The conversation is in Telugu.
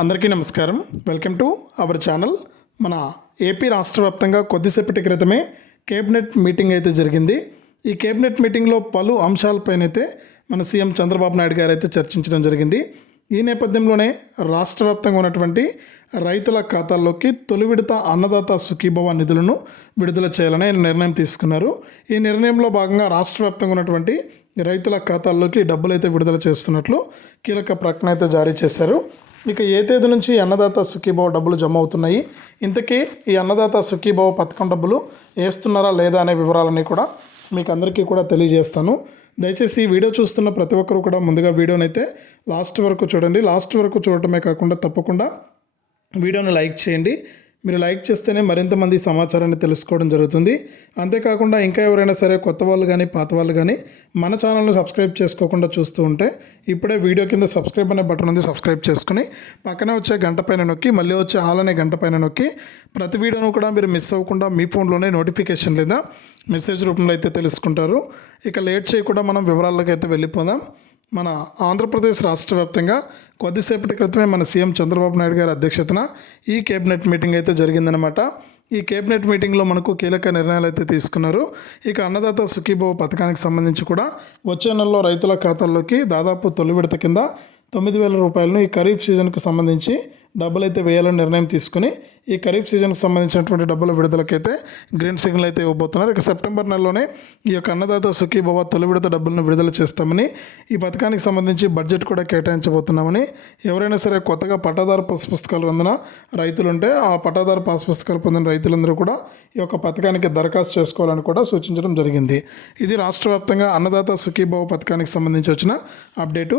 అందరికీ నమస్కారం. Welcome to our channel. మన ఏపీ రాష్ట్ర వ్యాప్తంగా కొద్దిసేపటి క్రితమే కేబినెట్ మీటింగ్ అయితే జరిగింది. ఈ కేబినెట్ మీటింగ్లో పలు అంశాలపైన అయితే మన సీఎం చంద్రబాబు నాయుడు గారు అయితే చర్చించడం జరిగింది. ఈ నేపథ్యంలోనే రాష్ట్ర వ్యాప్తంగా ఉన్నటువంటి రైతుల ఖాతాల్లోకి తొలి విడత అన్నదాత సుఖీభవ నిధులను విడుదల చేయాలని ఆయన నిర్ణయం తీసుకున్నారు. ఈ నిర్ణయంలో భాగంగా రాష్ట్ర వ్యాప్తంగా ఉన్నటువంటి రైతుల ఖాతాల్లోకి డబ్బులు అయితే విడుదల చేస్తున్నట్లు కీలక ప్రకటన అయితే జారీ చేశారు. ఇక ఏ తేదీ నుంచి అన్నదాత సుఖీభావ డబ్బులు జమ అవుతున్నాయి? ఇంతకీ ఈ అన్నదాత సుఖీభావ పథకం డబ్బులు వేస్తున్నారా లేదా అనే వివరాలన్నీ కూడా మీకు అందరికీ కూడా తెలియజేస్తాను. దయచేసి ఈ వీడియో చూస్తున్న ప్రతి ఒక్కరు కూడా ముందుగా వీడియోని అయితే లాస్ట్ వరకు చూడండి. లాస్ట్ వరకు చూడటమే కాకుండా తప్పకుండా వీడియోని లైక్ చేయండి. మీరు లైక్ చేస్తేనే మరింత మంది సమాచారాన్ని తెలుసుకోవడం జరుగుతుంది. అంతేకాకుండా ఇంకా ఎవరైనా సరే కొత్త వాళ్ళు కానీ పాత వాళ్ళు కానీ మన ఛానల్ని సబ్స్క్రైబ్ చేసుకోకుండా చూస్తూ ఉంటే ఇప్పుడే వీడియో కింద సబ్స్క్రైబ్ అనే బటన్ ఉంది సబ్స్క్రైబ్ చేసుకుని పక్కనే వచ్చే గంట పైన నొక్కి మళ్ళీ వచ్చే ఆల్ అనే గంట పైన నొక్కి ప్రతి వీడియోను కూడా మీరు మిస్ అవ్వకుండా మీ ఫోన్లోనే నోటిఫికేషన్ లేదా మెసేజ్ రూపంలో అయితే తెలుసుకుంటారు. ఇక లేట్ చేయకుండా మనం వివరాల్లోకి అయితే వెళ్ళిపోదాం. మన ఆంధ్రప్రదేశ్ రాష్ట్ర వ్యాప్తంగా కొద్దిసేపటి క్రితమే మన సీఎం చంద్రబాబు నాయుడు గారి అధ్యక్షతన ఈ కేబినెట్ మీటింగ్ అయితే జరిగిందనమాట ఈ కేబినెట్ మీటింగ్లో మనకు కీలక నిర్ణయాలు అయితే తీసుకున్నారు. ఇక అన్నదాత సుఖీభవ పథకానికి సంబంధించి కూడా వచ్చే నెలలో రైతుల ఖాతాల్లోకి దాదాపు తొలి విడత కింద తొమ్మిది వేల రూపాయలను ఈ ఖరీఫ్ సీజన్కు సంబంధించి డబ్బులు అయితే వేయాలని నిర్ణయం తీసుకుని ఈ ఖరీఫ్ సీజన్కి సంబంధించినటువంటి డబ్బుల విడుదలకైతే గ్రీన్ సిగ్నల్ అయితే ఇవ్వబోతున్నారు. ఇక సెప్టెంబర్ నెలలోనే ఈ యొక్క అన్నదాత సుఖీభవ తొలి విడత డబ్బులను విడుదల చేస్తామని ఈ పథకానికి సంబంధించి బడ్జెట్ కూడా కేటాయించబోతున్నామని ఎవరైనా సరే కొత్తగా పట్టాదారు పాస్ పుస్తకాలు పొందిన రైతులుంటే ఆ పట్టాదారు పాస్ పుస్తకాలు పొందిన రైతులందరూ కూడా ఈ యొక్క పథకానికి దరఖాస్తు చేసుకోవాలని కూడా సూచించడం జరిగింది. ఇది రాష్ట్ర వ్యాప్తంగా అన్నదాత సుఖీభవ పథకానికి సంబంధించి వచ్చిన అప్డేటు.